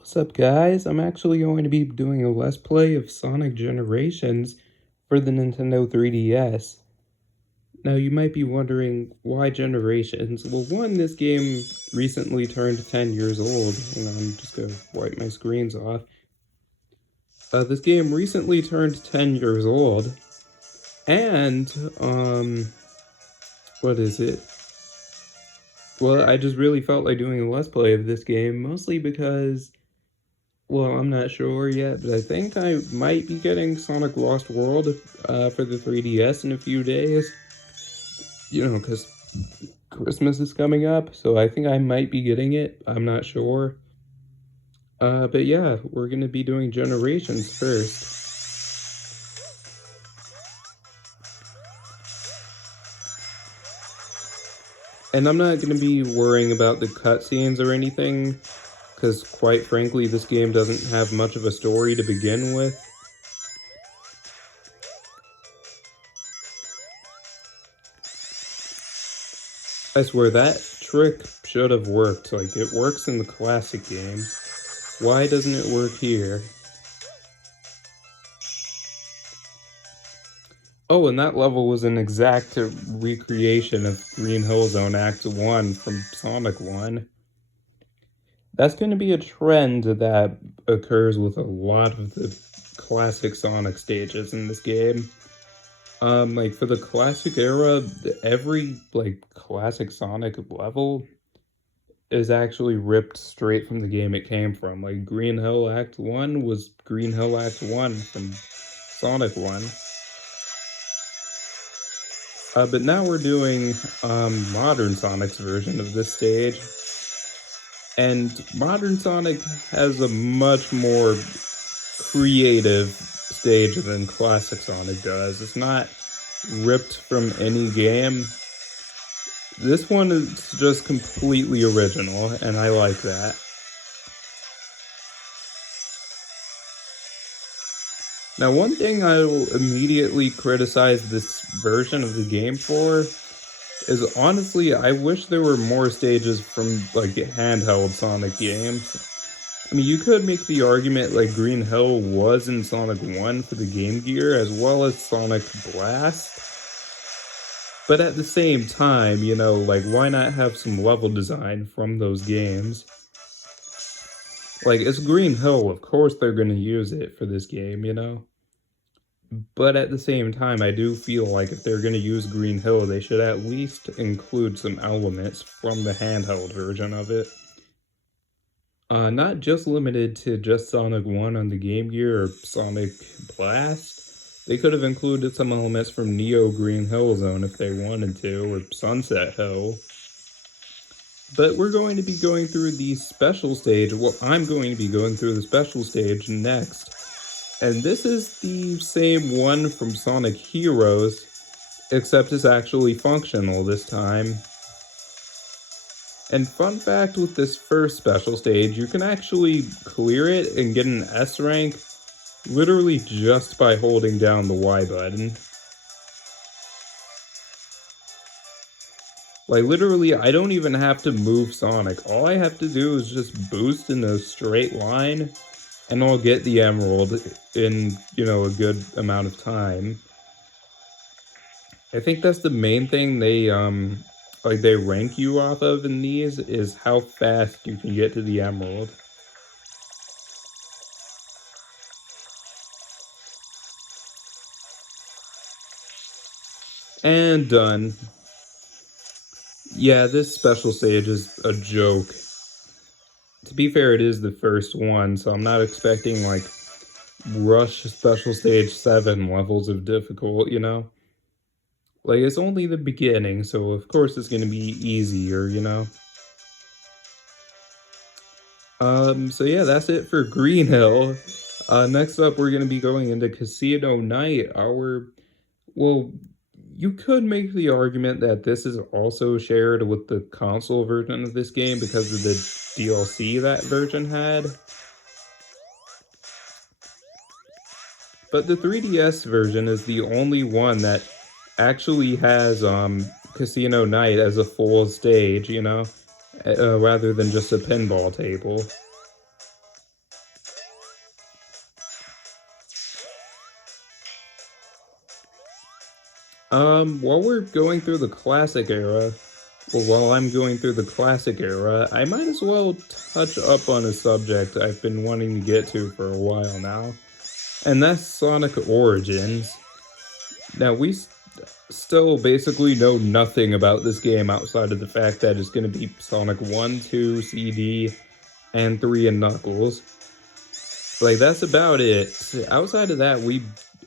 What's up, guys? I'm actually going to be doing a Let's Play of Sonic Generations for the Nintendo 3DS. Now, you might be wondering, why Generations? Well, one, this game recently turned 10 years old. Hang on, I'm just gonna wipe my screens off. This game recently turned 10 years old, and, what is it? Well, I just really felt like doing a Let's Play of this game, mostly because well, I'm not sure yet, but I think I might be getting Sonic Lost World for the 3DS in a few days. You know, because Christmas is coming up, so I think I might be getting it. I'm not sure. But yeah, we're going to be doing Generations first. And I'm not going to be worrying about the cutscenes or anything, because quite frankly, this game doesn't have much of a story to begin with. I swear that trick should have worked. Like, it works in the classic games. Why doesn't it work here? Oh, and that level was an exact recreation of Green Hill Zone Act 1 from Sonic 1. That's going to be a trend that occurs with a lot of the classic Sonic stages in this game. Like, for the classic era, every, like, classic Sonic level is actually ripped straight from the game it came from. Like, Green Hill Act 1 was Green Hill Act 1 from Sonic 1. But now we're doing modern Sonic's version of this stage. And modern Sonic has a much more creative stage than classic Sonic does. It's not ripped from any game. This one is just completely original, and I like that. Now, one thing I will immediately criticize this version of the game for is honestly, I wish there were more stages from like handheld Sonic games. I mean, you could make the argument like Green Hill was in Sonic 1 for the Game Gear as well as Sonic Blast. But at the same time, you know, like why not have some level design from those games? Like, it's Green Hill, of course they're gonna use it for this game, you know? But at the same time, I do feel like if they're going to use Green Hill, they should at least include some elements from the handheld version of it. Not just limited to just Sonic 1 on the Game Gear or Sonic Blast. They could have included some elements from Neo Green Hill Zone if they wanted to, or Sunset Hill. But we're going to be going through the special stage. Well, I'm going to be going through the special stage next. And this is the same one from Sonic Heroes, except it's actually functional this time. And fun fact with this first special stage, you can actually clear it and get an S rank literally just by holding down the Y button. Like, literally, I don't even have to move Sonic. All I have to do is just boost in a straight line, and I'll get the emerald in, you know, a good amount of time. I think that's the main thing they rank you off of in these, is how fast you can get to the emerald. And done. Yeah, this special stage is a joke. To be fair, it is the first one, so I'm not expecting, like, Rush Special Stage 7 levels of difficult, you know? Like, it's only the beginning, so of course it's gonna be easier, you know? So yeah, that's it for Green Hill. Next up, we're gonna be going into Casino Night, well, you could make the argument that this is also shared with the console version of this game because of the DLC that version had. But the 3DS version is the only one that actually has Casino Night as a full stage, you know, rather than just a pinball table. While we're going through the classic era, well, while I'm going through the classic era, I might as well touch up on a subject I've been wanting to get to for a while now, and that's Sonic Origins. Now, still basically know nothing about this game outside of the fact that it's going to be Sonic 1, 2, CD, and 3 and Knuckles. Like, that's about it. Outside of that,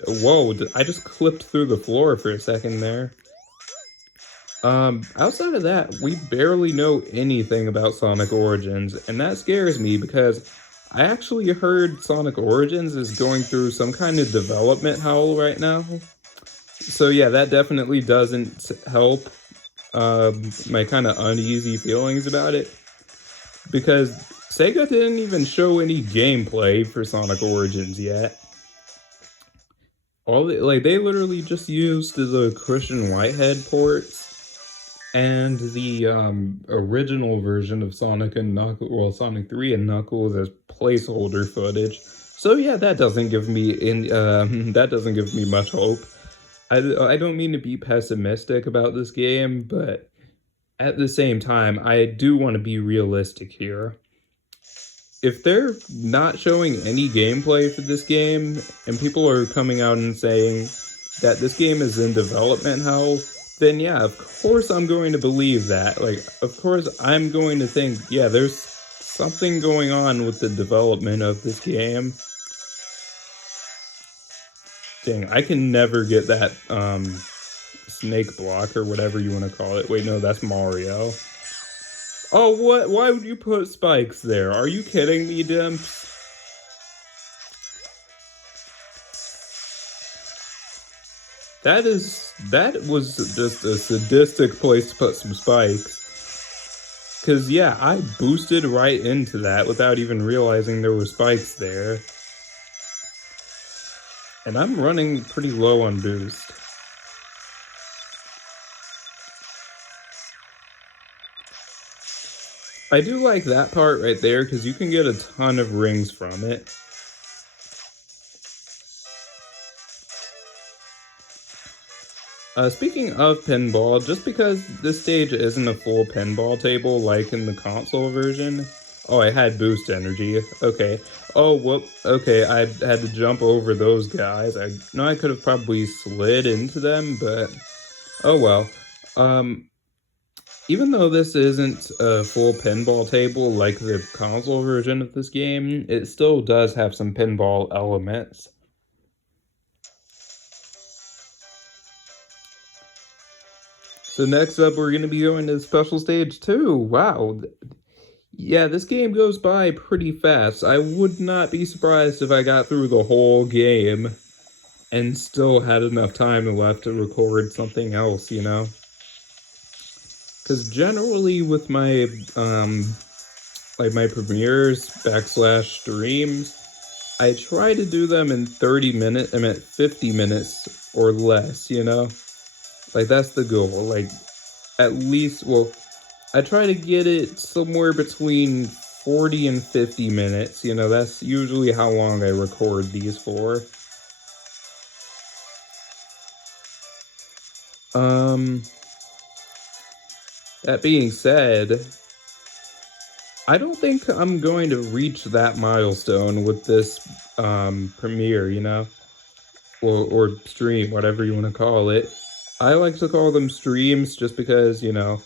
Whoa, I just clipped through the floor for a second there. Outside of that, we barely know anything about Sonic Origins, and that scares me because I actually heard Sonic Origins is going through some kind of development hell right now. So yeah, that definitely doesn't help my kind of uneasy feelings about it, because Sega didn't even show any gameplay for Sonic Origins yet. They literally just used the Christian Whitehead ports and the original version of Sonic and Knuckles, well, Sonic 3 and Knuckles as placeholder footage. So yeah, that doesn't give me much hope. I don't mean to be pessimistic about this game, but at the same time, I do want to be realistic here. If they're not showing any gameplay for this game, and people are coming out and saying that this game is in development hell, then yeah, of course I'm going to believe that. Like, of course I'm going to think, yeah, there's something going on with the development of this game. Dang, I can never get that snake block or whatever you want to call it. Wait, no, that's Mario. Oh, what? Why would you put spikes there? Are you kidding me, Dimps? That was just a sadistic place to put some spikes. Cause yeah, I boosted right into that without even realizing there were spikes there. And I'm running pretty low on boost. I do like that part right there because you can get a ton of rings from it. Speaking of pinball, just because this stage isn't a full pinball table like in the console version... Oh, I had boost energy. Okay. Oh, whoop. Okay, I had to jump over those guys. I know I could have probably slid into them, but... Oh well. Even though this isn't a full pinball table like the console version of this game, it still does have some pinball elements. So next up, we're going to be going to Special Stage 2. Wow. Yeah, this game goes by pretty fast. I would not be surprised if I got through the whole game and still had enough time left to record something else, you know? Because generally with my, my premieres / streams, I try to do them in 30 minutes, 50 minutes or less, you know? Like, that's the goal. Like, at least, well, I try to get it somewhere between 40 and 50 minutes. You know, that's usually how long I record these for. That being said, I don't think I'm going to reach that milestone with this premiere, you know? Or stream, whatever you want to call it. I like to call them streams just because, you know,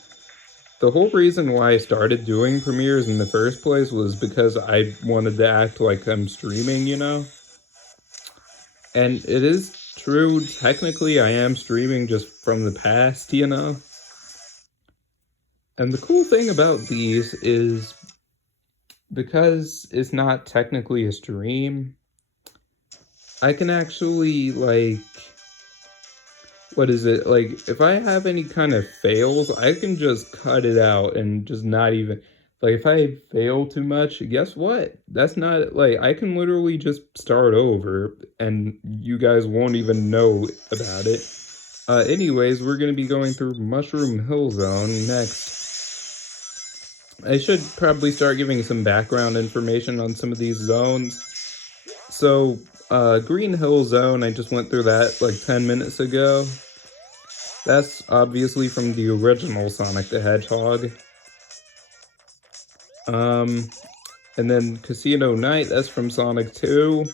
the whole reason why I started doing premieres in the first place was because I wanted to act like I'm streaming, you know? And it is true, technically I am streaming just from the past, you know? And the cool thing about these is, because it's not technically a stream, I can actually, like, what is it, like, if I have any kind of fails, I can just cut it out and just not even, like, if I fail too much, guess what? That's not, like, I can literally just start over, and you guys won't even know about it. Anyways, we're gonna be going through Mushroom Hill Zone next. I should probably start giving some background information on some of these zones. So, Green Hill Zone, I just went through that like 10 minutes ago. That's obviously from the original Sonic the Hedgehog. And then Casino Night, that's from Sonic 2.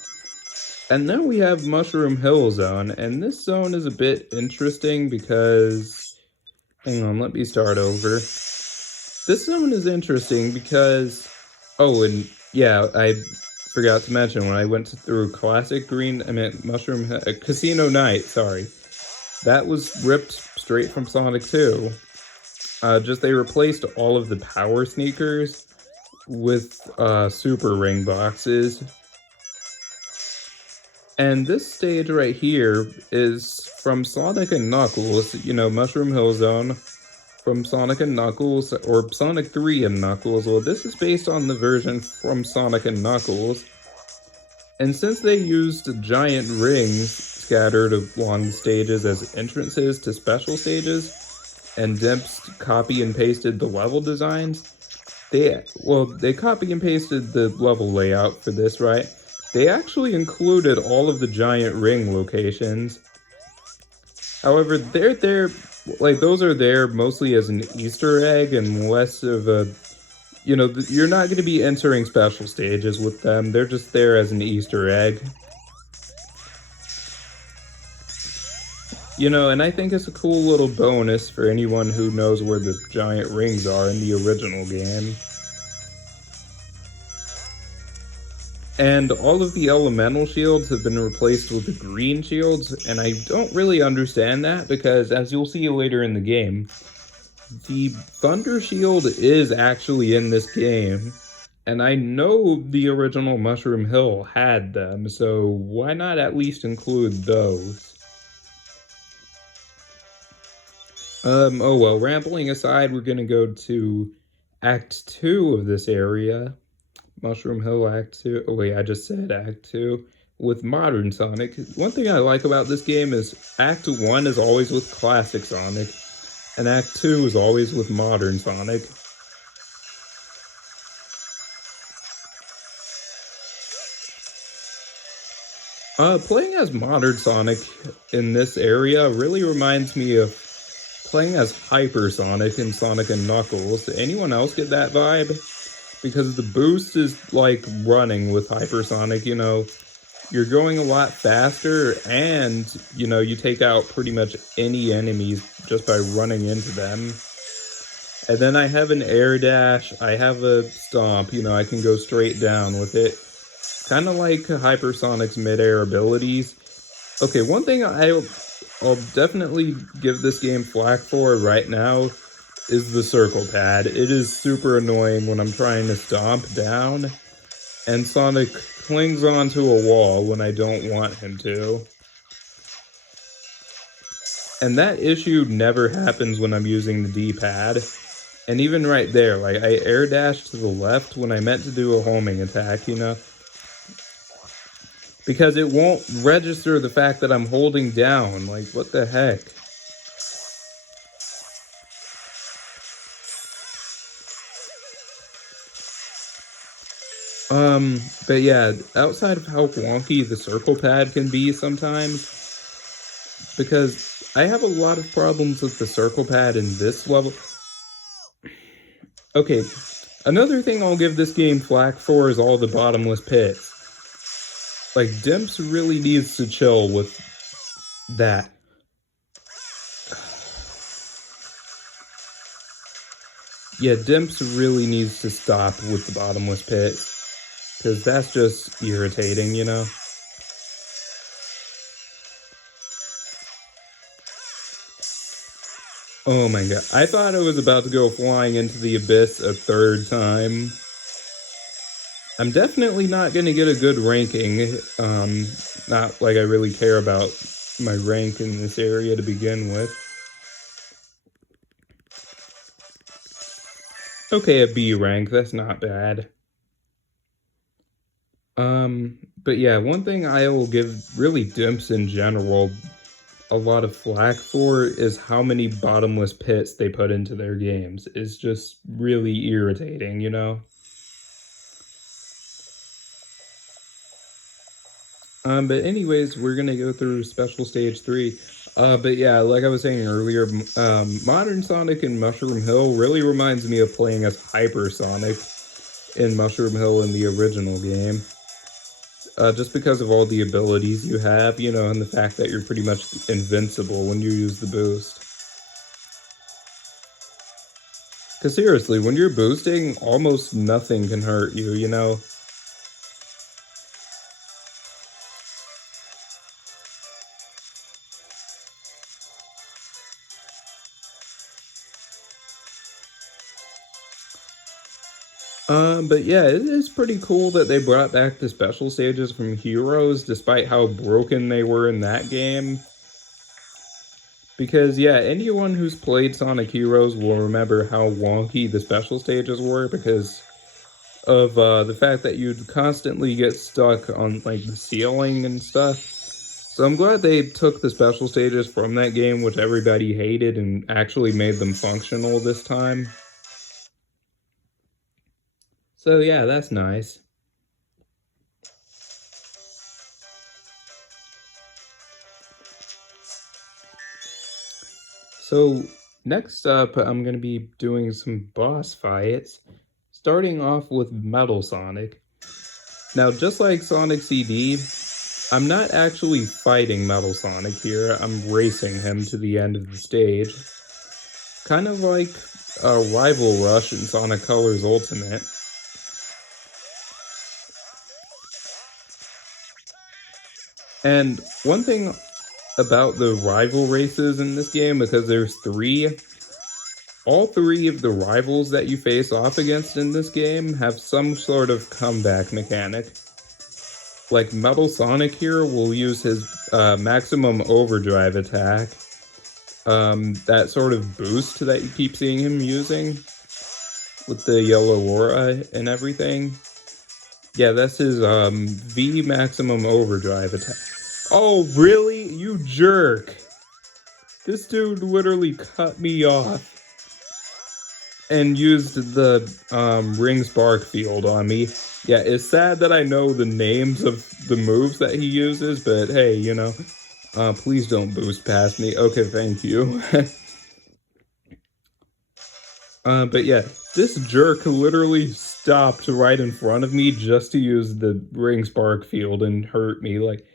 And then we have Mushroom Hill Zone, and this zone is a bit interesting because... Hang on, let me start over. This zone is interesting because... Oh, and yeah, I forgot to mention, when I went through Classic Green, I meant Casino Night, sorry. That was ripped straight from Sonic 2. Just they replaced all of the power sneakers with super ring boxes. And this stage right here is from Sonic and Knuckles, you know, Mushroom Hill Zone from Sonic and Knuckles, or Sonic 3 and Knuckles. Well, this is based on the version from Sonic and Knuckles. And since they used giant rings scattered along the stages as entrances to special stages, and Dimps copy and pasted the level designs, they copy and pasted the level layout for this, right? They actually included all of the giant ring locations. However, they're there, like, those are there mostly as an Easter egg and less of a, you know, you're not going to be entering special stages with them. They're just there as an Easter egg. You know, and I think it's a cool little bonus for anyone who knows where the giant rings are in the original game. And all of the elemental shields have been replaced with the green shields, and I don't really understand that because, as you'll see later in the game, the Thunder Shield is actually in this game, and I know the original Mushroom Hill had them, so why not at least include those? Oh well, rambling aside, we're gonna go to Act 2 of this area. Mushroom Hill Act 2. Oh wait, I just said Act 2 with Modern Sonic. One thing I like about this game is Act 1 is always with Classic Sonic, and Act 2 is always with Modern Sonic. Playing as Modern Sonic in this area really reminds me of playing as Hyper Sonic in Sonic and Knuckles. Did anyone else get that vibe? Because the boost is like running with Hypersonic, you know, you're going a lot faster and, you know, you take out pretty much any enemies just by running into them. And then I have an air dash, I have a stomp, you know, I can go straight down with it. Kind of like Hypersonic's mid-air abilities. Okay, one thing I'll definitely give this game flack for right now is the circle pad. It is super annoying when I'm trying to stomp down, and Sonic clings onto a wall when I don't want him to. And that issue never happens when I'm using the D-pad. And even right there, like, I air dash to the left when I meant to do a homing attack, you know? Because it won't register the fact that I'm holding down. Like, what the heck? But yeah, outside of how wonky the circle pad can be sometimes, because I have a lot of problems with the circle pad in this level. Okay, another thing I'll give this game flack for is all the bottomless pits. Like, Dimps really needs to chill with that. Yeah, Dimps really needs to stop with the bottomless pits. Because that's just irritating, you know? Oh my god. I thought I was about to go flying into the abyss a third time. I'm definitely not going to get a good ranking. Not like I really care about my rank in this area to begin with. Okay, a B rank. That's not bad. But yeah, one thing I will give really Dimps in general a lot of flack for is how many bottomless pits they put into their games. It's just really irritating, you know? But anyways, we're gonna go through Special Stage 3. But yeah, like I was saying earlier, Modern Sonic and Mushroom Hill really reminds me of playing as Hyper Sonic in Mushroom Hill in the original game. Just because of all the abilities you have, you know, and the fact that you're pretty much invincible when you use the boost. Because seriously, when you're boosting, almost nothing can hurt you, you know? But yeah, it is pretty cool that they brought back the special stages from Heroes, despite how broken they were in that game. Because yeah, anyone who's played Sonic Heroes will remember how wonky the special stages were because of the fact that you'd constantly get stuck on like the ceiling and stuff. So I'm glad they took the special stages from that game, which everybody hated, and actually made them functional this time. So yeah, that's nice. So next up, I'm gonna be doing some boss fights, starting off with Metal Sonic. Now, just like Sonic CD, I'm not actually fighting Metal Sonic here, I'm racing him to the end of the stage. Kind of like a Rival Rush in Sonic Colors Ultimate. And one thing about the rival races in this game, because there's three, all three of the rivals that you face off against in this game have some sort of comeback mechanic. Like Metal Sonic here will use his maximum overdrive attack, that sort of boost that you keep seeing him using with the yellow aura and everything. Yeah, that's his V maximum overdrive attack. Oh, really? You jerk. This dude literally cut me off and used the ring spark field on me. Yeah, it's sad that I know the names of the moves that he uses, but hey, you know, please don't boost past me. Okay, thank you. But yeah, this jerk literally stopped right in front of me just to use the ring spark field and hurt me. Like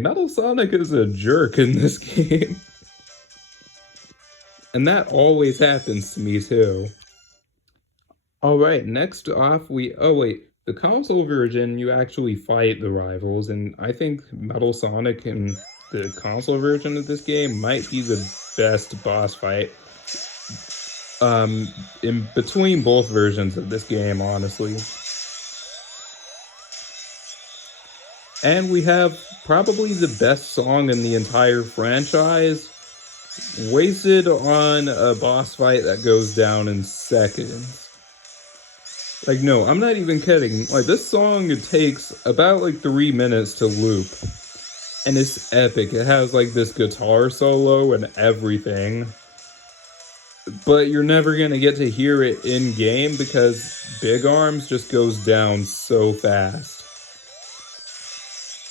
Metal Sonic is a jerk in this game. And that always happens to me too. Alright, next off oh wait, the console version you actually fight the rivals, and I think Metal Sonic in the console version of this game might be the best boss fight. In between both versions of this game, honestly. And we have probably the best song in the entire franchise, wasted on a boss fight that goes down in seconds. Like, no, I'm not even kidding. Like, this song, it takes about, like, 3 minutes to loop. And it's epic. It has, like, this guitar solo and everything. But you're never gonna get to hear it in-game because Big Arms just goes down so fast.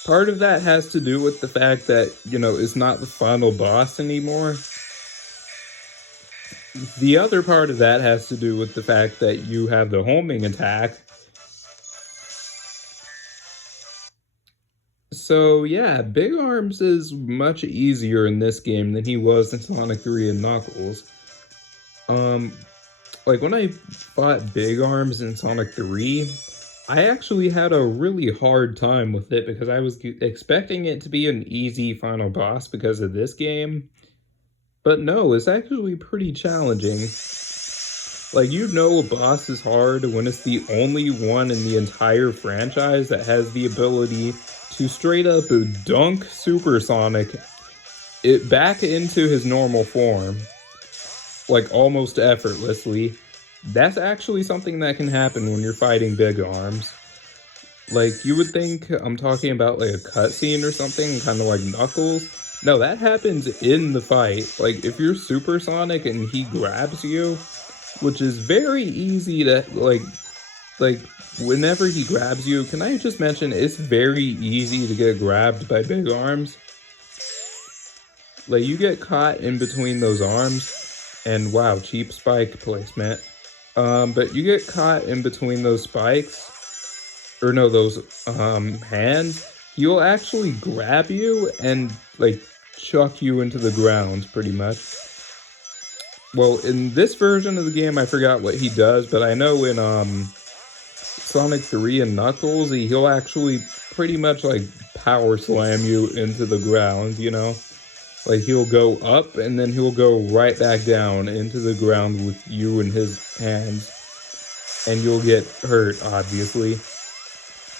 Part of that has to do with the fact that, you know, it's not the final boss anymore. The other part of that has to do with the fact that you have the homing attack. So yeah, Big Arms is much easier in this game than he was in Sonic 3 and Knuckles. Like when I fought Big Arms in Sonic 3, I actually had a really hard time with it because I was expecting it to be an easy final boss because of this game. But no, it's actually pretty challenging. Like, you know a boss is hard when it's the only one in the entire franchise that has the ability to straight up dunk Super Sonic it back into his normal form. Like, almost effortlessly. That's actually something that can happen when you're fighting Big Arms. Like, you would think I'm talking about, like, a cutscene or something, kind of like Knuckles. No, that happens in the fight. Like, if you're Super Sonic and he grabs you, which is very easy to, like, whenever he grabs you, can I just mention, it's very easy to get grabbed by Big Arms. Like, you get caught in between those arms, and wow, cheap spike placement. But you get caught in between those spikes, or no, those hands. He'll actually grab you and like chuck you into the ground, pretty much. Well, in this version of the game, I forgot what he does, but I know in Sonic 3 and Knuckles, he'll actually pretty much like power slam you into the ground, you know? Like, he'll go up and then he'll go right back down into the ground with you in his hands, and you'll get hurt, obviously.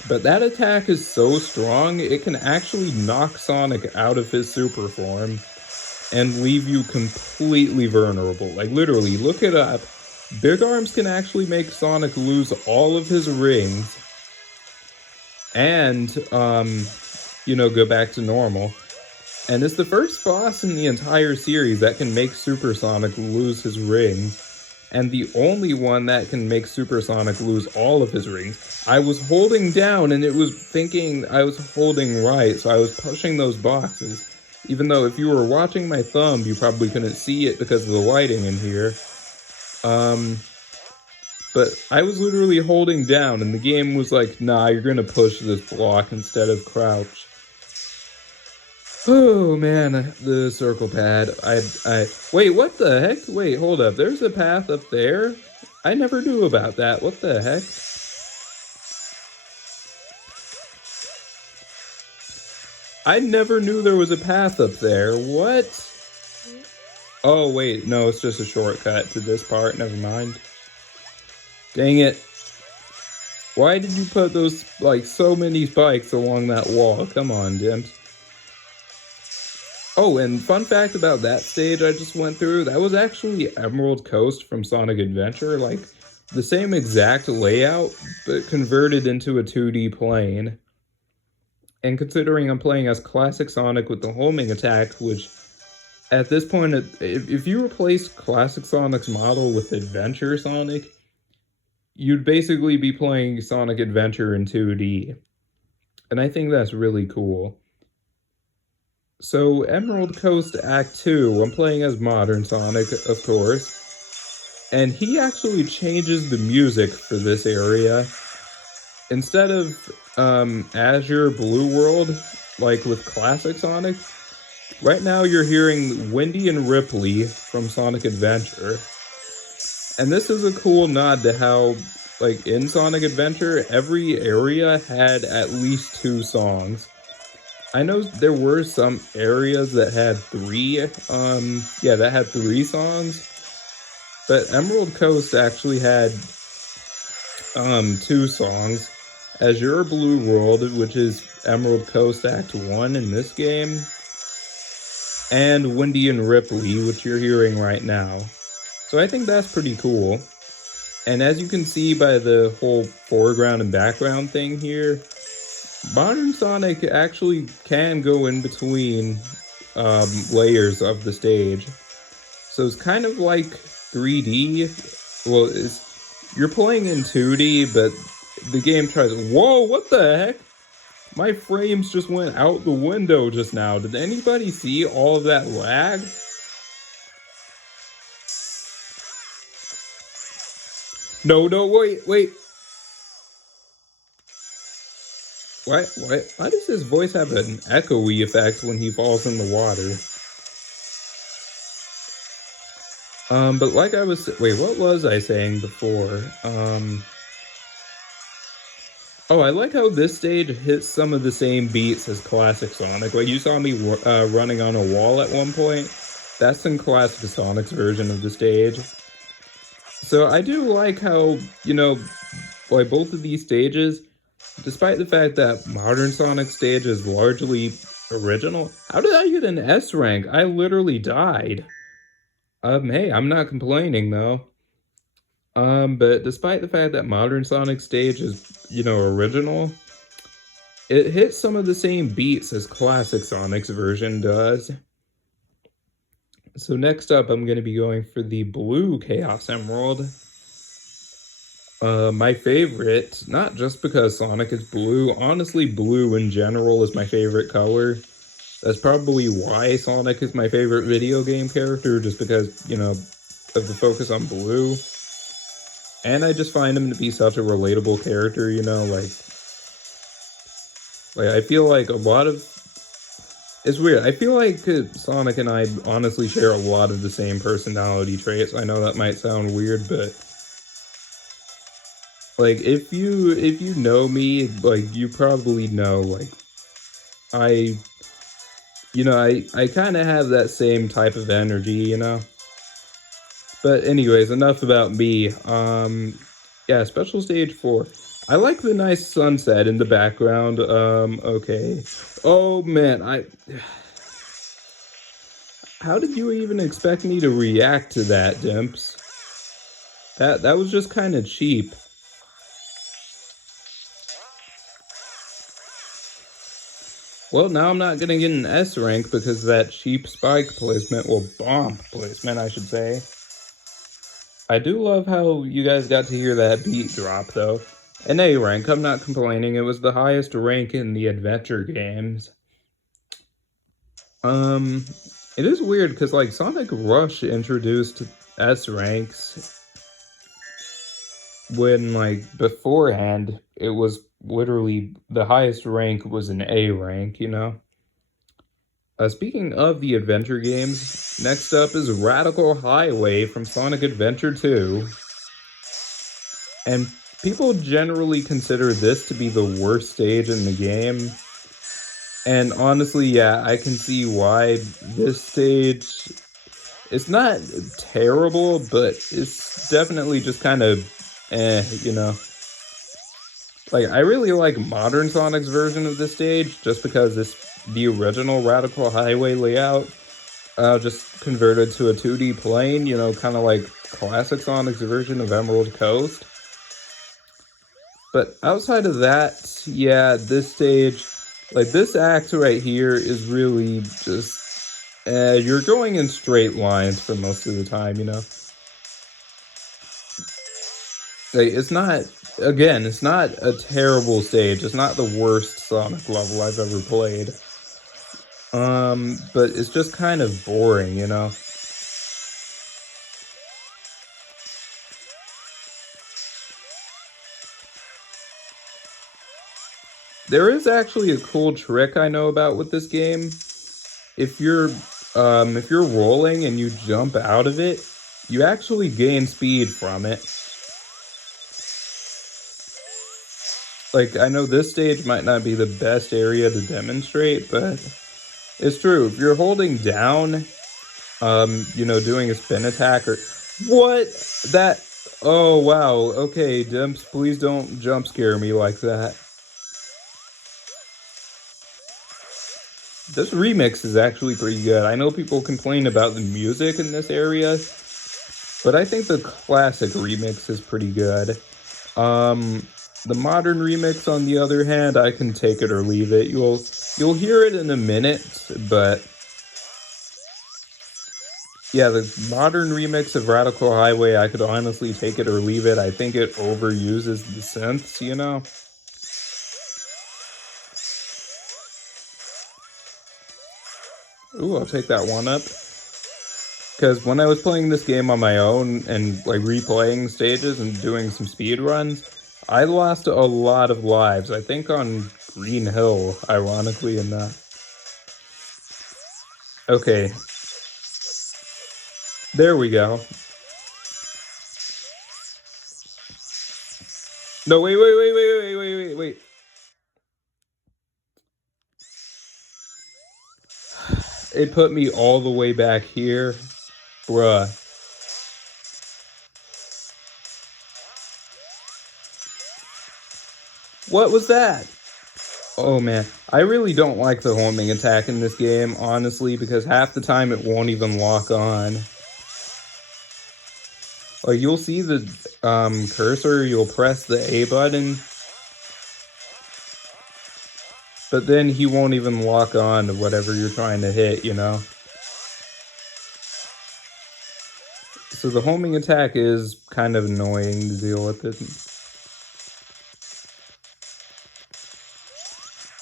But that attack is so strong, it can actually knock Sonic out of his super form and leave you completely vulnerable. Like, literally, look it up. Big Arms can actually make Sonic lose all of his rings and, go back to normal. And it's the first boss in the entire series that can make Super Sonic lose his rings, and the only one that can make Super Sonic lose all of his rings. I was holding down, and it was thinking I was holding right, so I was pushing those boxes. Even though if you were watching my thumb, you probably couldn't see it because of the lighting in here. But I was literally holding down, and the game was like, nah, you're gonna push this block instead of crouch. Oh man, the circle pad. Wait, what the heck? Wait, hold up. There's a path up there? I never knew about that. What the heck? I never knew there was a path up there. What? Oh wait, no, it's just a shortcut to this part. Never mind. Dang it. Why did you put those, like, so many spikes along that wall? Come on, Dims. Oh, and fun fact about that stage I just went through, that was actually Emerald Coast from Sonic Adventure, like, the same exact layout, but converted into a 2D plane. And considering I'm playing as Classic Sonic with the homing attack, which, at this point, if you replace Classic Sonic's model with Adventure Sonic, you'd basically be playing Sonic Adventure in 2D. And I think that's really cool. So, Emerald Coast Act 2, I'm playing as Modern Sonic, of course, and he actually changes the music for this area. Instead of Azure Blue World, like with Classic Sonic, right now you're hearing Wendy and Ripley from Sonic Adventure. And this is a cool nod to how, like, in Sonic Adventure, every area had at least 2 songs. I know there were some areas that had 3, that had 3 songs, but Emerald Coast actually had 2 songs. Azure Blue World, which is Emerald Coast Act 1 in this game, and Wendy and Ripley, which you're hearing right now. So I think that's pretty cool. And as you can see by the whole foreground and background thing here, Modern Sonic actually can go in between layers of the stage. So it's kind of like 3D. Well, you're playing in 2D, but the game tries... Whoa, what the heck? My frames just went out the window just now. Did anybody see all of that lag? No, wait. Why does his voice have an echoey effect when he falls in the water? But like I was... Wait, what was I saying before? Oh, I like how this stage hits some of the same beats as Classic Sonic. Like, you saw me running on a wall at one point. That's in Classic Sonic's version of the stage. So I do like how, like, both of these stages, despite the fact that Modern Sonic stage is largely original. How did I get an S rank? I literally died. Hey, I'm not complaining though. But despite the fact that Modern Sonic stage is, original, it hits some of the same beats as Classic Sonic's version does. So next up, I'm going to be going for the blue Chaos Emerald. My favorite, not just because Sonic is blue, honestly blue in general is my favorite color. That's probably why Sonic is my favorite video game character, just because, you know, of the focus on blue. And I just find him to be such a relatable character, you know, like I feel like a lot of it's weird. I feel like Sonic and I honestly share a lot of the same personality traits. I know that might sound weird, but like if you know me, like you probably know like I I kind of have that same type of energy, you know. But anyways, enough about me. Yeah, special stage 4. I like the nice sunset in the background. Okay. Oh man, how did you even expect me to react to that, Dimps? That was just kind of cheap. Well, now I'm not gonna get an S rank because of that cheap spike placement, well, bomb placement, I should say. I do love how you guys got to hear that beat drop, though. An A rank, I'm not complaining, it was the highest rank in the adventure games. It is weird, because, like, Sonic Rush introduced S ranks when, like, beforehand, it was literally the highest rank was an A rank, you know? Speaking of the adventure games, next up is Radical Highway from Sonic Adventure 2. And people generally consider this to be the worst stage in the game. And honestly, yeah, I can see why. This stage, it's not terrible, but it's definitely just kind of you know. Like, I really like modern Sonic's version of this stage, just because it's the original Radical Highway layout, just converted to a 2D plane, you know, kind of like classic Sonic's version of Emerald Coast. But outside of that, yeah, this stage, like this act right here is really just, you're going in straight lines for most of the time, you know? Like, it's not, again, it's not a terrible stage. It's not the worst Sonic level I've ever played. But it's just kind of boring, you know? There is actually a cool trick I know about with this game. If you're rolling and you jump out of it, you actually gain speed from it. Like, I know this stage might not be the best area to demonstrate, but it's true. If you're holding down, you know, doing a spin attack or what? That oh wow. Okay, Dimps, please don't jump scare me like that. This remix is actually pretty good. I know people complain about the music in this area, but I think the classic remix is pretty good. The modern remix, on the other hand, I can take it or leave it. You'll hear it in a minute, but yeah, the modern remix of Radical Highway, I could honestly take it or leave it. I think it overuses the synths, you know? Ooh, I'll take that one up. Because when I was playing this game on my own and like replaying stages and doing some speed runs, I lost a lot of lives. I think on Green Hill, ironically enough. Okay. There we go. No, wait. It put me all the way back here. Bruh. What was that? Oh man, I really don't like the homing attack in this game, honestly, because half the time it won't even lock on. Like, you'll see the cursor, you'll press the A button, but then he won't even lock on to whatever you're trying to hit, you know? So the homing attack is kind of annoying to deal with it.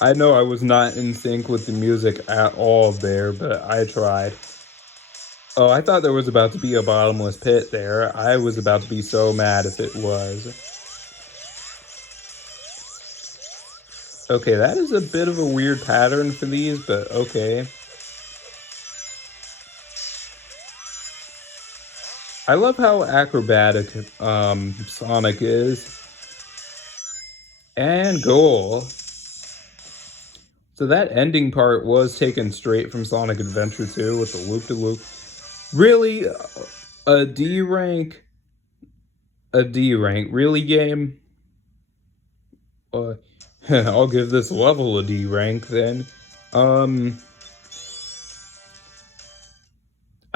I know I was not in sync with the music at all there, but I tried. Oh, I thought there was about to be a bottomless pit there. I was about to be so mad if it was. Okay, that is a bit of a weird pattern for these, but okay. I love how acrobatic Sonic is. And goal. So that ending part was taken straight from Sonic Adventure 2 with the loop-de-loop. Really? A D rank? A D rank? Really, game? I'll give this level a D rank then. I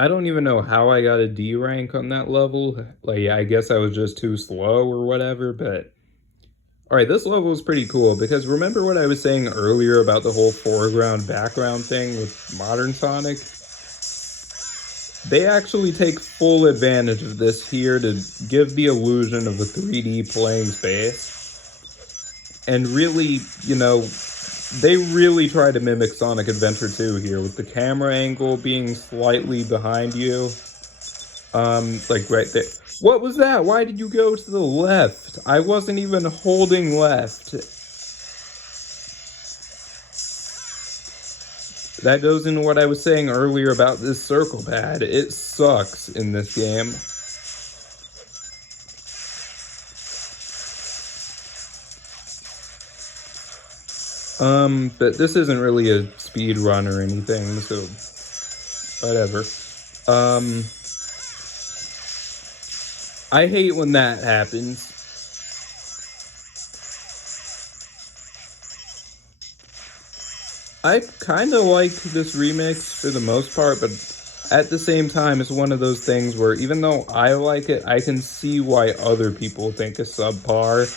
don't even know how I got a D rank on that level. Like, I guess I was just too slow or whatever, but... Alright, this level is pretty cool, because remember what I was saying earlier about the whole foreground-background thing with modern Sonic? They actually take full advantage of this here to give the illusion of a 3D playing space. And really, you know, they really try to mimic Sonic Adventure 2 here, with the camera angle being slightly behind you. Like right there. What was that? Why did you go to the left? I wasn't even holding left. That goes into what I was saying earlier about this circle pad. It sucks in this game. But this isn't really a speed run or anything, so whatever. I hate when that happens. I kind of like this remix for the most part, but at the same time, it's one of those things where even though I like it, I can see why other people think it's subpar.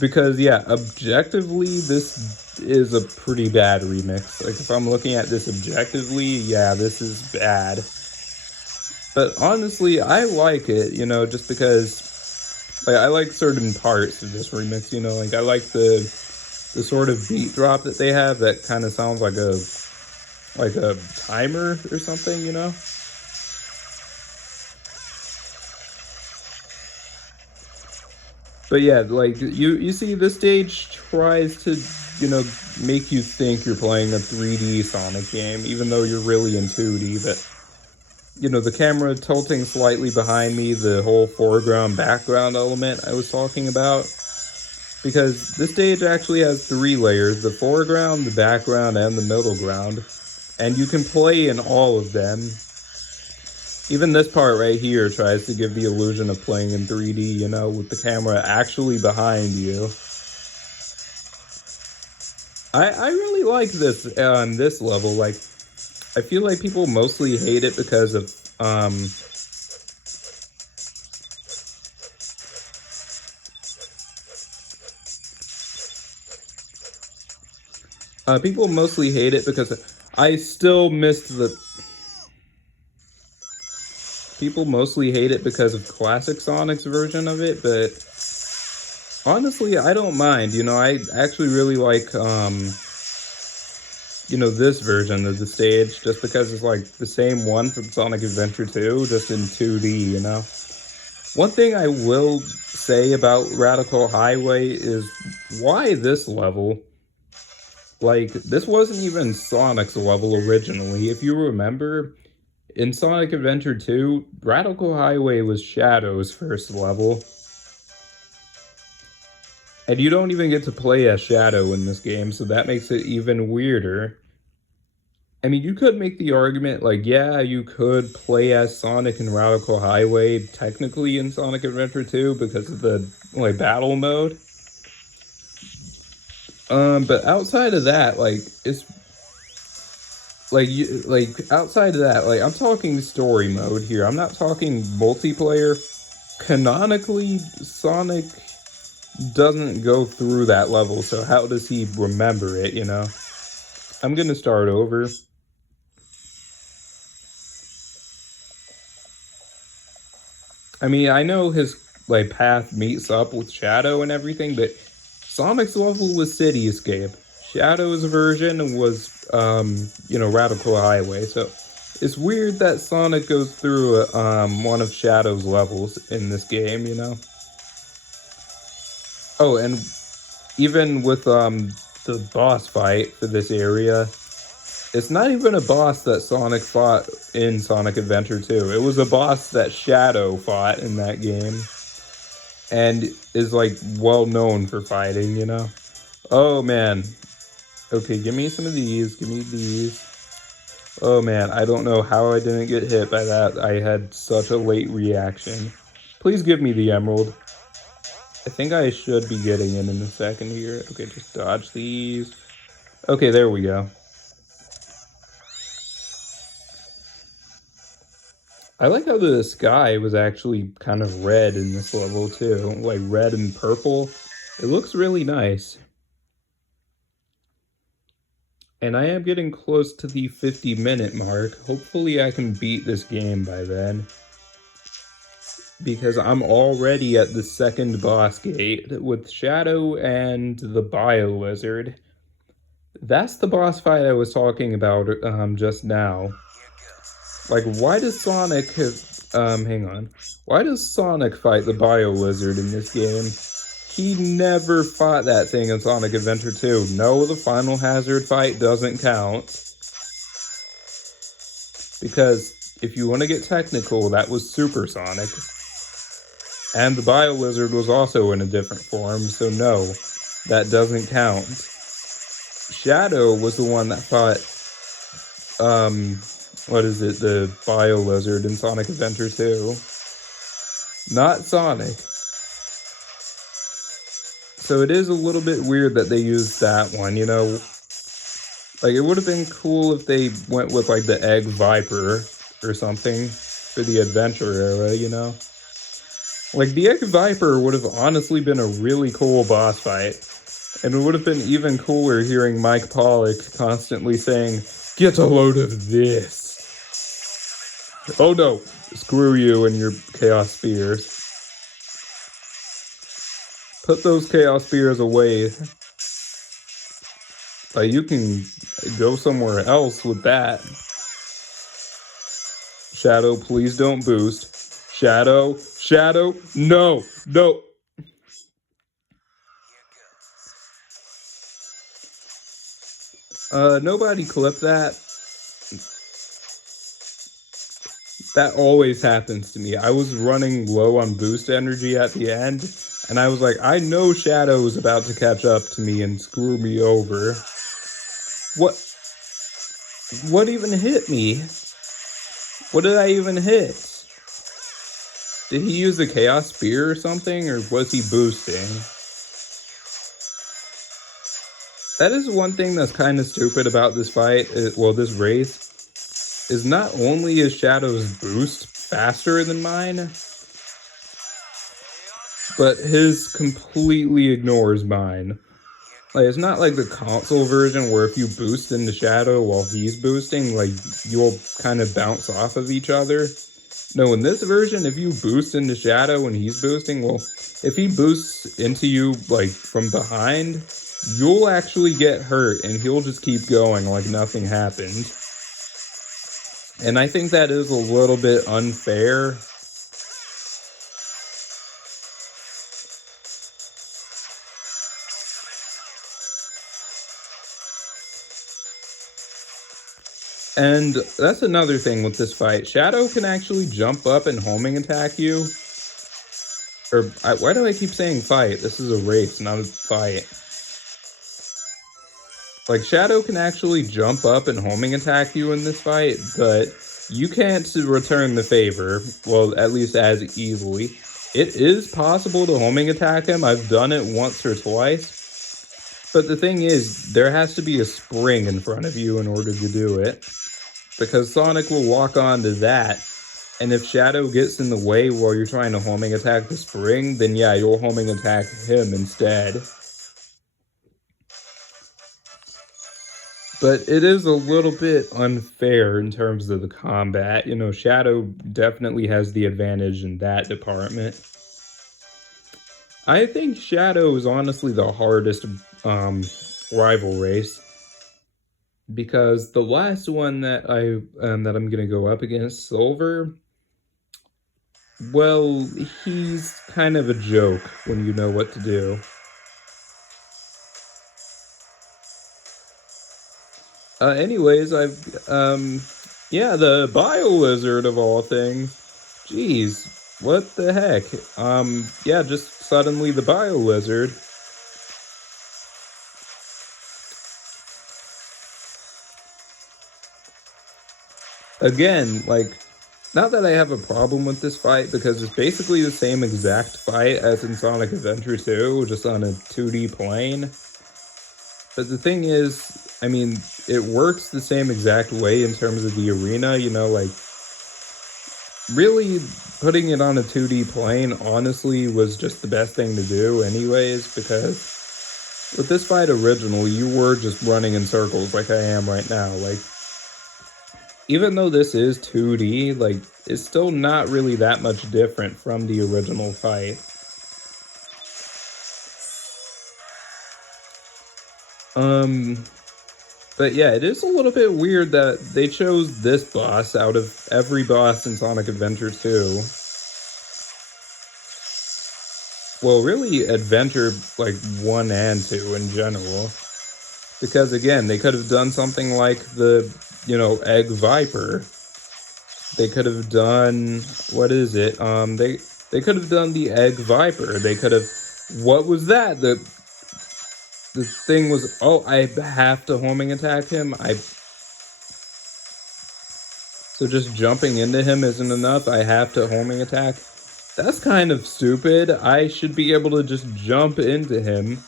Because, yeah, objectively, this is a pretty bad remix. Like, if I'm looking at this objectively, yeah, this is bad. But honestly, I like it, you know, just because, like, I like certain parts of this remix, you know, like, I like the sort of beat drop that they have that kind of sounds like a timer or something, you know? But yeah, like, you see this stage tries to, you know, make you think you're playing a 3D Sonic game, even though you're really in 2D, but, you know, the camera tilting slightly behind me, the whole foreground background element I was talking about, because this stage actually has 3 layers, the foreground, the background, and the middle ground, and you can play in all of them. Even this part right here tries to give the illusion of playing in 3D, you know, with the camera actually behind you. I really like this this level. Like, I feel like people mostly hate it because of people mostly hate it because I still missed the... People mostly hate it because of Classic Sonic's version of it, but honestly, I don't mind. You know, I actually really like, you know, this version of the stage, just because it's like the same one from Sonic Adventure 2, just in 2D, you know? One thing I will say about Radical Highway is why this level? Like, this wasn't even Sonic's level originally. If you remember, in Sonic Adventure 2, Radical Highway was Shadow's first level. And you don't even get to play as Shadow in this game, so that makes it even weirder. I mean, you could make the argument, like, yeah, you could play as Sonic in Radical Highway, technically in Sonic Adventure 2, because of the, like, battle mode. But outside of that, like, it's... outside of that, like, I'm talking story mode here. I'm not talking multiplayer. Canonically, Sonic doesn't go through that level, so how does he remember it, you know? I'm gonna start over. I mean, I know his, like, path meets up with Shadow and everything, but Sonic's level was City Escape. Shadow's version was, Radical Highway. So it's weird that Sonic goes through one of Shadow's levels in this game, you know? Oh, and even with the boss fight for this area, it's not even a boss that Sonic fought in Sonic Adventure 2. It was a boss that Shadow fought in that game and is like well known for fighting, you know? Oh man. Okay, give me some of these. Give me these. Oh man, I don't know how I didn't get hit by that. I had such a late reaction. Please give me the emerald. I think I should be getting it in a second here. Okay, just dodge these. Okay, there we go. I like how the sky was actually kind of red in this level too. Like red and purple. It looks really nice. And I am getting close to the 50-minute mark. Hopefully I can beat this game by then. Because I'm already at the second boss gate with Shadow and the Bio Lizard. That's the boss fight I was talking about just now. Like, why does Sonic hang on. Why does Sonic fight the Bio Lizard in this game? He never fought that thing in Sonic Adventure 2. No, the Final Hazard fight doesn't count. Because if you want to get technical, that was Super Sonic. And the Bio Lizard was also in a different form, so no, that doesn't count. Shadow was the one that fought, the Bio Lizard in Sonic Adventure 2. Not Sonic. So it is a little bit weird that they used that one, you know? Like, it would have been cool if they went with, like, the Egg Viper or something for the Adventure era, you know? Like, the Egg Viper would have honestly been a really cool boss fight. And it would have been even cooler hearing Mike Pollock constantly saying, "Get a load of this." Oh no, screw you and your Chaos Spears. Put those Chaos Spears away. Like, you can go somewhere else with that. Shadow, please don't boost. Shadow, no. Nobody clip that. That always happens to me. I was running low on boost energy at the end, and I was like, I know Shadow is about to catch up to me and screw me over. What even hit me? What did I even hit? Did he use the Chaos Spear or something, or was he boosting? That is one thing that's kind of stupid about this fight, this race, is not only is Shadow's boost faster than mine, but his completely ignores mine. Like, it's not like the console version where if you boost into Shadow while he's boosting, like, you'll kind of bounce off of each other. No, in this version, if you boost into Shadow when he's boosting, well, if he boosts into you, like, from behind, you'll actually get hurt, and he'll just keep going like nothing happened. And I think that is a little bit unfair. And that's another thing with this fight. Shadow can actually jump up and homing attack you. Why do I keep saying fight? This is a race, not a fight. Like, Shadow can actually jump up and homing attack you in this fight, but you can't return the favor. Well, at least as easily. It is possible to homing attack him. I've done it once or twice. But the thing is, there has to be a spring in front of you in order to do it. Because Sonic will lock onto that. And if Shadow gets in the way while you're trying to homing attack the spring, then yeah, you'll homing attack him instead. But it is a little bit unfair in terms of the combat. You know, Shadow definitely has the advantage in that department. I think Shadow is honestly the hardest rival race. Because the last one that I'm gonna go up against, Silver, well, he's kind of a joke when you know what to do. Anyways, yeah, the Bio Lizard of all things. Jeez, what the heck? Yeah, just suddenly the Bio Lizard. Again, like, not that I have a problem with this fight, because it's basically the same exact fight as in Sonic Adventure 2, just on a 2D plane. But the thing is, I mean, it works the same exact way in terms of the arena, you know, like, really putting it on a 2D plane, honestly, was just the best thing to do anyways, because with this fight original, you were just running in circles like I am right now. Like, even though this is 2D, like, it's still not really that much different from the original fight. But yeah, it is a little bit weird that they chose this boss out of every boss in Sonic Adventure 2. Well, really, Adventure, like, 1 and 2 in general. Because, again, they could have done something like the, you know, Egg Viper. They could have done, what is it? They could have done the Egg Viper. They could have, what was that? The thing was, oh, I have to homing attack him? So just jumping into him isn't enough? I have to homing attack? That's kind of stupid. I should be able to just jump into him.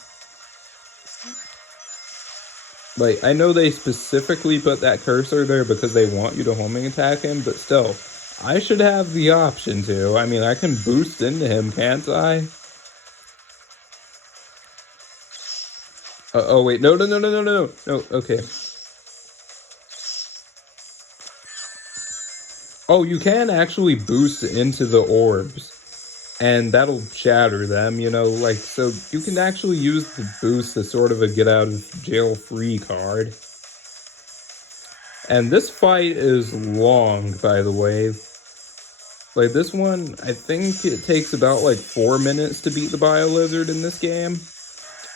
Like, I know they specifically put that cursor there because they want you to homing attack him, but still, I should have the option to. I mean, I can boost into him, can't I? Oh, wait, no, okay. Oh, you can actually boost into the orbs, and that'll shatter them, you know, like, so you can actually use the boost as sort of a get out of jail free card. And this fight is long, by the way. Like, this one, I think it takes about, like, 4 minutes to beat the Bio Lizard in this game.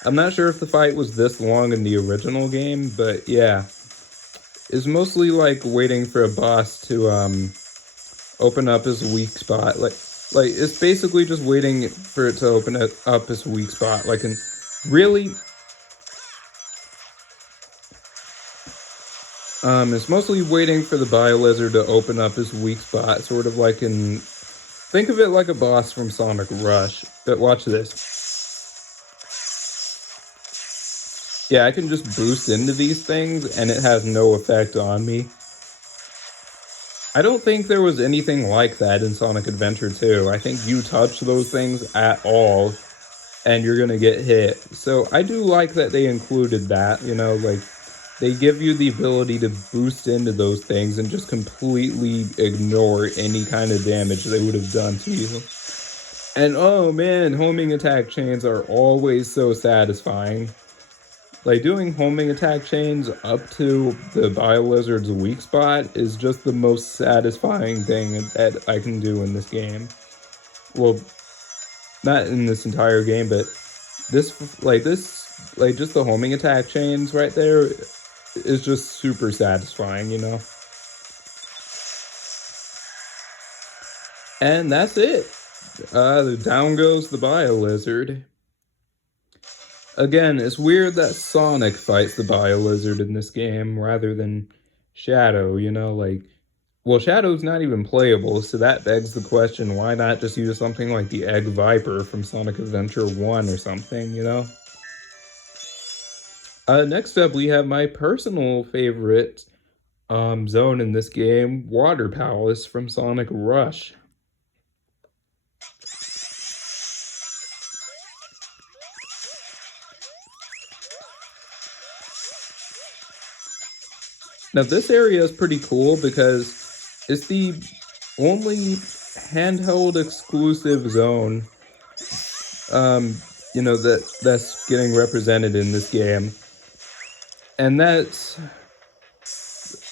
I'm not sure if the fight was this long in the original game, but yeah. It's mostly, like, waiting for a boss to, open up his weak spot. Like, it's basically just waiting for it to open up his weak spot. Like, and really, it's mostly waiting for the Bio Lizard to open up his weak spot, sort of like in, think of it like a boss from Sonic Rush. But watch this. Yeah, I can just boost into these things, and it has no effect on me. I don't think there was anything like that in Sonic Adventure 2. I think you touch those things at all, and you're gonna get hit. So I do like that they included that, you know, like, they give you the ability to boost into those things and just completely ignore any kind of damage they would have done to you. And oh man, homing attack chains are always so satisfying. Like, doing homing attack chains up to the Bio Lizard's weak spot is just the most satisfying thing that I can do in this game. Well, not in this entire game, but just the homing attack chains right there is just super satisfying, you know? And that's it. Down goes the Bio Lizard. Again, it's weird that Sonic fights the Bio Lizard in this game rather than Shadow, you know, like, well, Shadow's not even playable, so that begs the question, why not just use something like the Egg Viper from Sonic Adventure 1 or something, you know? Next up, we have my personal favorite zone in this game, Water Palace from Sonic Rush. Now, this area is pretty cool because it's the only handheld exclusive zone, you know, that's getting represented in this game. And that's...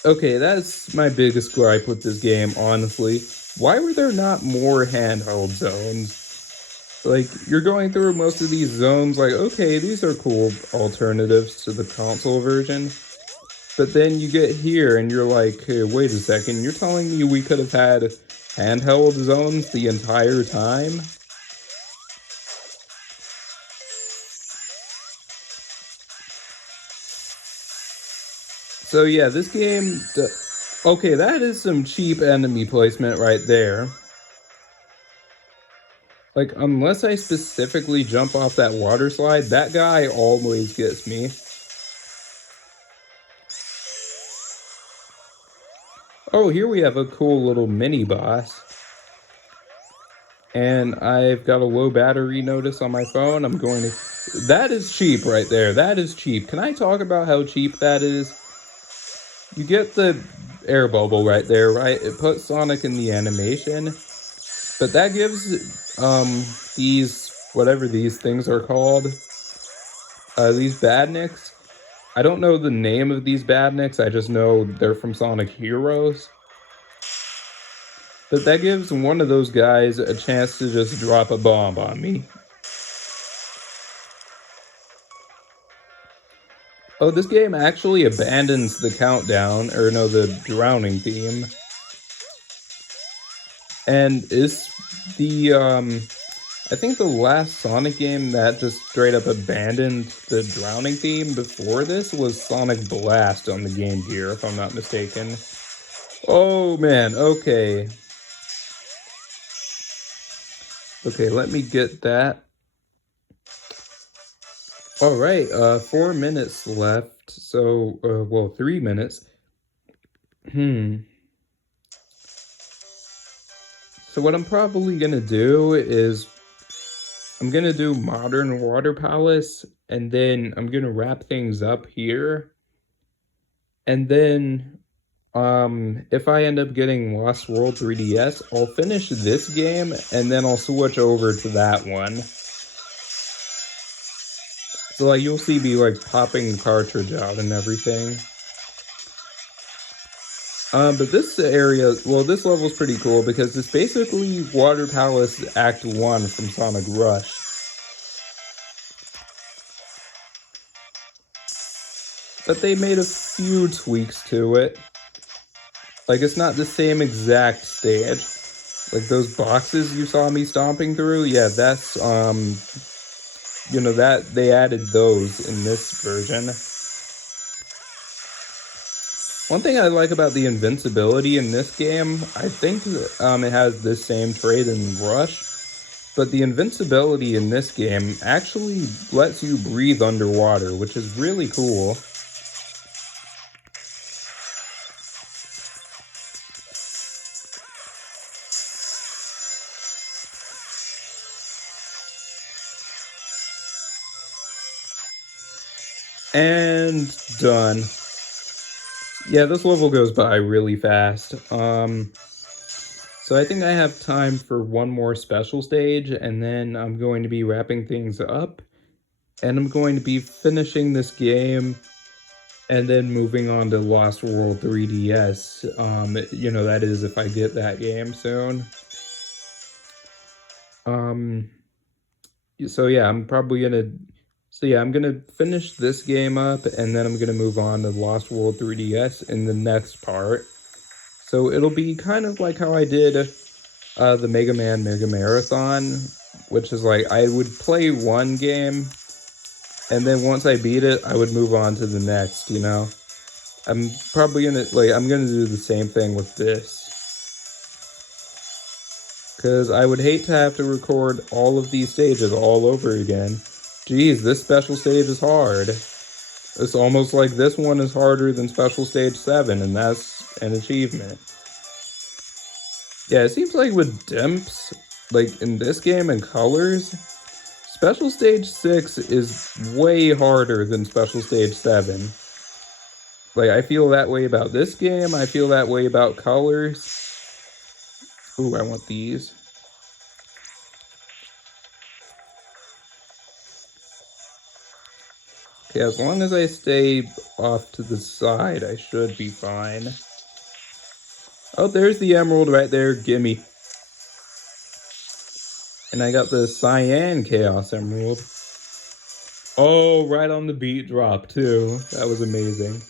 Okay, that's my biggest gripe with this game, honestly. Why were there not more handheld zones? Like, you're going through most of these zones, like, okay, these are cool alternatives to the console version. But then you get here and you're like, hey, wait a second, you're telling me we could have had handheld zones the entire time? So yeah, this game... Okay, that is some cheap enemy placement right there. Like, unless I specifically jump off that water slide, that guy always gets me. Oh, here we have a cool little mini boss. And I've got a low battery notice on my phone. I'm going to... That is cheap right there. That is cheap. Can I talk about how cheap that is? You get the air bubble right there, right? It puts Sonic in the animation. But that gives these, whatever these things are called, these badniks. I don't know the name of these badniks, I just know they're from Sonic Heroes. But that gives one of those guys a chance to just drop a bomb on me. Oh, this game actually abandons the countdown, or no, the drowning theme. And is the, I think the last Sonic game that just straight up abandoned the drowning theme before this was Sonic Blast on the Game Gear, if I'm not mistaken. Oh man, okay. Okay, let me get that. All right, 4 minutes left. So, well, 3 minutes. So what I'm probably gonna do is I'm gonna do Modern Water Palace, and then I'm gonna wrap things up here. And then, if I end up getting Lost World 3DS, I'll finish this game, and then I'll switch over to that one. So, like, you'll see me, like, popping the cartridge out and everything. But this area, well, this level's pretty cool because it's basically Water Palace Act 1 from Sonic Rush. But they made a few tweaks to it. Like, it's not the same exact stage. Like, those boxes you saw me stomping through, yeah, that's, you know, that they added those in this version. One thing I like about the invincibility in this game, I think it has this same trait in Rush, but the invincibility in this game actually lets you breathe underwater, which is really cool. And done. Yeah, this level goes by really fast. So I think I have time for one more special stage, and then I'm going to be wrapping things up. And I'm going to be finishing this game, and then moving on to Lost World 3DS. You know, that is if I get that game soon. So yeah, I'm probably gonna... So yeah, I'm gonna finish this game up, and then I'm gonna move on to Lost World 3DS in the next part. So it'll be kind of like how I did the Mega Man Mega Marathon, which is like I would play one game, and then once I beat it, I would move on to the next, you know? I'm probably gonna, like, I'm gonna do the same thing with this. Because I would hate to have to record all of these stages all over again. Geez, this special stage is hard. It's almost like this one is harder than Special Stage 7, and that's an achievement. Yeah, it seems like with Dimps, like in this game and Colors, Special Stage 6 is way harder than Special Stage 7. Like, I feel that way about this game, I feel that way about Colors. Ooh, I want these. Okay, as long as I stay off to the side, I should be fine. Oh, there's the emerald right there. Gimme. And I got the cyan chaos emerald. Oh, right on the beat drop, too. That was amazing.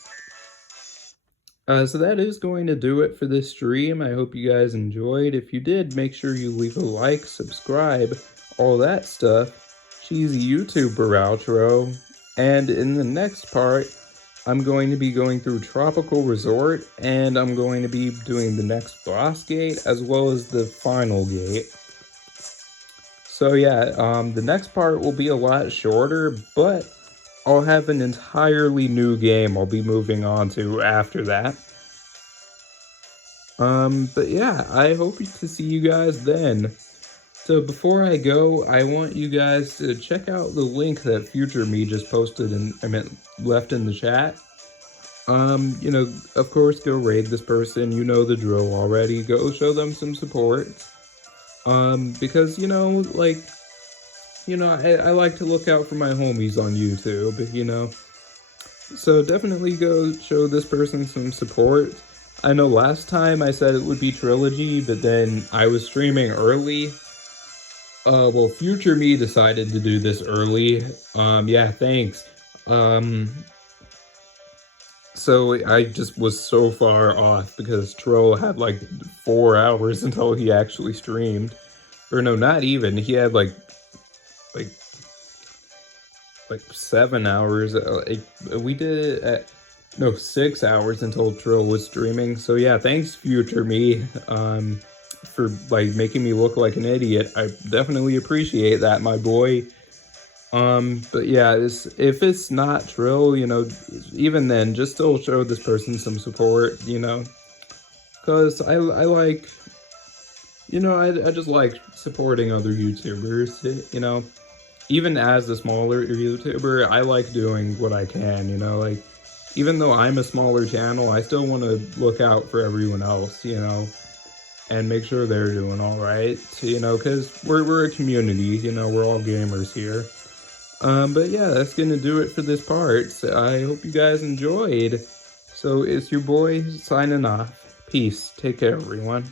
So that is going to do it for this stream. I hope you guys enjoyed. If you did, make sure you leave a like, subscribe, all that stuff. Cheesy YouTuber outro. And in the next part, I'm going to be going through Tropical Resort, and I'm going to be doing the next boss gate, as well as the final gate. So yeah, the next part will be a lot shorter, but I'll have an entirely new game I'll be moving on to after that. But yeah, I hope to see you guys then. So before I go, I want you guys to check out the link that Future Me just posted and left in the chat. You know, of course, go raid this person. You know the drill already. Go show them some support. Because, you know, like, you know, I like to look out for my homies on YouTube, you know. So definitely go show this person some support. I know last time I said it would be Trilogy, but then I was streaming early. Well, Future Me decided to do this early. Yeah, thanks. So I just was so far off because Troll had like 4 hours until he actually streamed. Or no, not even. He had like 7 hours. We did it at, no, 6 hours until Trill was streaming. So yeah, thanks Future Me, for like making me look like an idiot. I definitely appreciate that, my boy. But yeah, if it's not Trill, you know, even then, just still show this person some support, you know, because I like, you know, I just like supporting other YouTubers, you know, even as a smaller YouTuber, I like doing what I can, you know, like, even though I'm a smaller channel, I still want to look out for everyone else, you know, and make sure they're doing all right, you know, because we're a community, you know, we're all gamers here. But yeah, that's gonna do it for this part. So I hope you guys enjoyed. So it's your boy signing off. Peace. Take care, everyone.